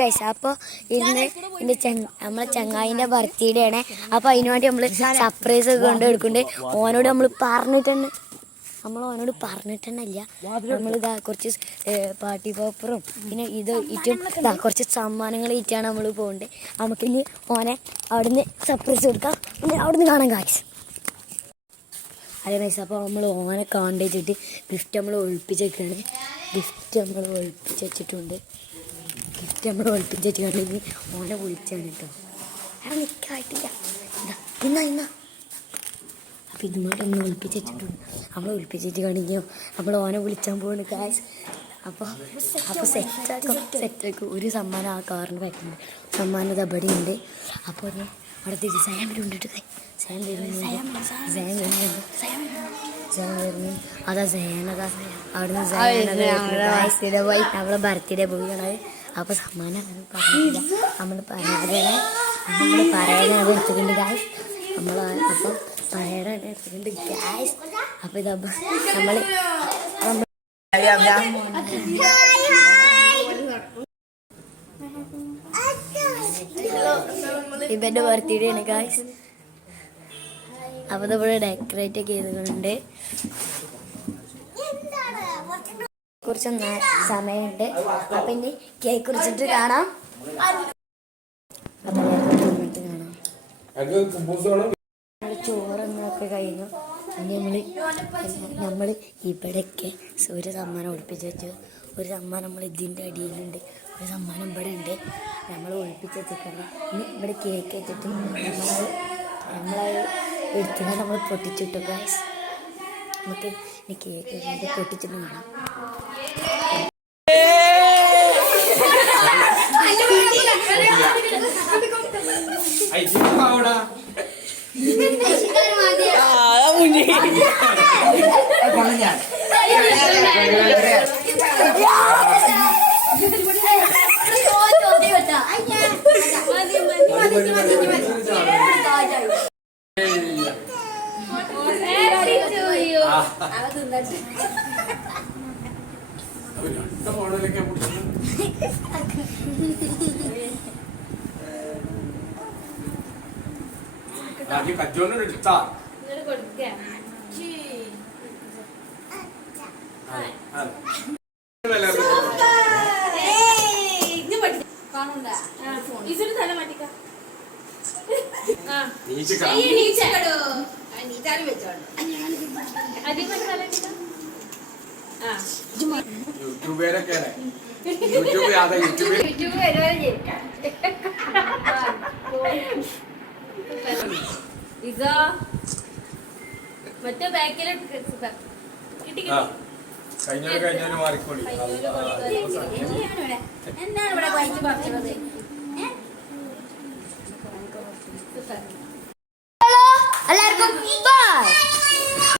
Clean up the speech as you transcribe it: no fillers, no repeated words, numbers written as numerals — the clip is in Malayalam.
ഗൈസ് അപ്പോൾ ഇന്ന് നമ്മളെ ചങ്ങായിൻ്റെ ബർത്ത്ഡേ ആണ്. അപ്പോൾ അതിന് വേണ്ടി നമ്മൾ സർപ്രൈസ് ഒക്കെ കൊണ്ട് എടുക്കുന്നുണ്ട്. ഓനോട് നമ്മൾ പറഞ്ഞിട്ടല്ല നമ്മളിതാ കുറച്ച് പാർട്ടി പേപ്പറും പിന്നെ ഇത് ഇറ്റും കുറച്ച് സമ്മാനങ്ങൾ ഇറ്റാണ് നമ്മൾ പോകുന്നത്. നമുക്കിനി ഓനെ അവിടുന്ന് സർപ്രൈസ് കൊടുക്കാം. പിന്നെ അവിടുന്ന് കാണാൻ ഗൈസ്. അതെ ഗൈസ്, അപ്പോൾ നമ്മൾ ഓനെ കണ്ടിട്ട് ഗിഫ്റ്റ് നമ്മൾ ഒളിപ്പിച്ചേക്കാണ്. ഗിഫ്റ്റ് നമ്മൾ ഒളിപ്പിച്ചിട്ടുണ്ട്. ഓനെ വിളിച്ചാണ് കേട്ടോ. അവിടെ നിൽക്കായിട്ടില്ല. ഇന്ന അപ്പം ഇതുമായിട്ട് ഒന്ന് ഒളിപ്പിച്ച് വെച്ചിട്ടുണ്ട്. നമ്മൾ ഒളിപ്പിച്ചിട്ട് കാണിക്കും. നമ്മൾ ഓനെ വിളിച്ചാൻ പോകുന്നു ഗൈസ്. അപ്പോൾ സെറ്റാക്കും. ഒരു സമ്മാനം ആ കാറിന് വയ്ക്കുന്നുണ്ട്. സമ്മാനം ഇതബടി ഉണ്ട്. അപ്പോൾ അവിടെ തിരിച്ച് സയാൻ കൊണ്ടിട്ട് സയാൻ വരുന്നു. അതാ സയാനതാ അവിടുന്ന് നമ്മളെ ബർത്ത്ഡേ പോവുകയാണ്. അപ്പോൾ സമ്മാനം പറഞ്ഞില്ല. നമ്മൾ പറയാനാണ് എടുത്തിട്ടുണ്ട് ഗായ്സ്. അപ്പം പറയാനാണ് എടുത്തിട്ടുണ്ട് ഗായ്സ്. അപ്പോൾ ഇതപ്പം നമ്മൾ ഇവൻ്റെ ബർത്ത്ഡേ ആണ് ഗായ്സ്. അപ്പോൾ നമ്മൾ ഡെക്കറേറ്റ് ഒക്കെ ചെയ്തുകൊണ്ട് കുറച്ച് സമയമുണ്ട്. അപ്പം ഇനി കേക്ക് കുറിച്ചിട്ട് കാണാം. ചോറൊന്നൊക്കെ കഴിഞ്ഞു. ഇനി നമ്മൾ ഇവിടെയൊക്കെ ഒരു സമ്മാനം ഒളിപ്പിച്ച് വെച്ചു. ഒരു സമ്മാനം നമ്മൾ ഇതിൻ്റെ അടിയിലുണ്ട്. ഒരു സമ്മാനം ഇവിടെ ഉണ്ട്. നമ്മൾ ഒളിപ്പിച്ച് വെച്ചിട്ടുണ്ട്. ഇനി ഇവിടെ കേക്ക് വെച്ചിട്ട് നമ്മളത് എടുത്തിട്ട് നമ്മൾ പൊട്ടിച്ചിട്ടു ഗൈസ്. നമുക്ക് ഇനി കേക്ക് പൊട്ടിച്ചിട്ട് കാണാം. കച്ചോണ്ടെടുത്താ യൂട്യൂബേരൊക്കെ യൂട്യൂബ് യാതാ യൂട്യൂബ് ഇതാ മറ്റേ ബാക്കിലെ കഴിഞ്ഞ മാറിക്കോളി. എന്താണ് ഇവിടെ കഴിച്ച് പറിച്ചത്? എല്ലാവർക്കും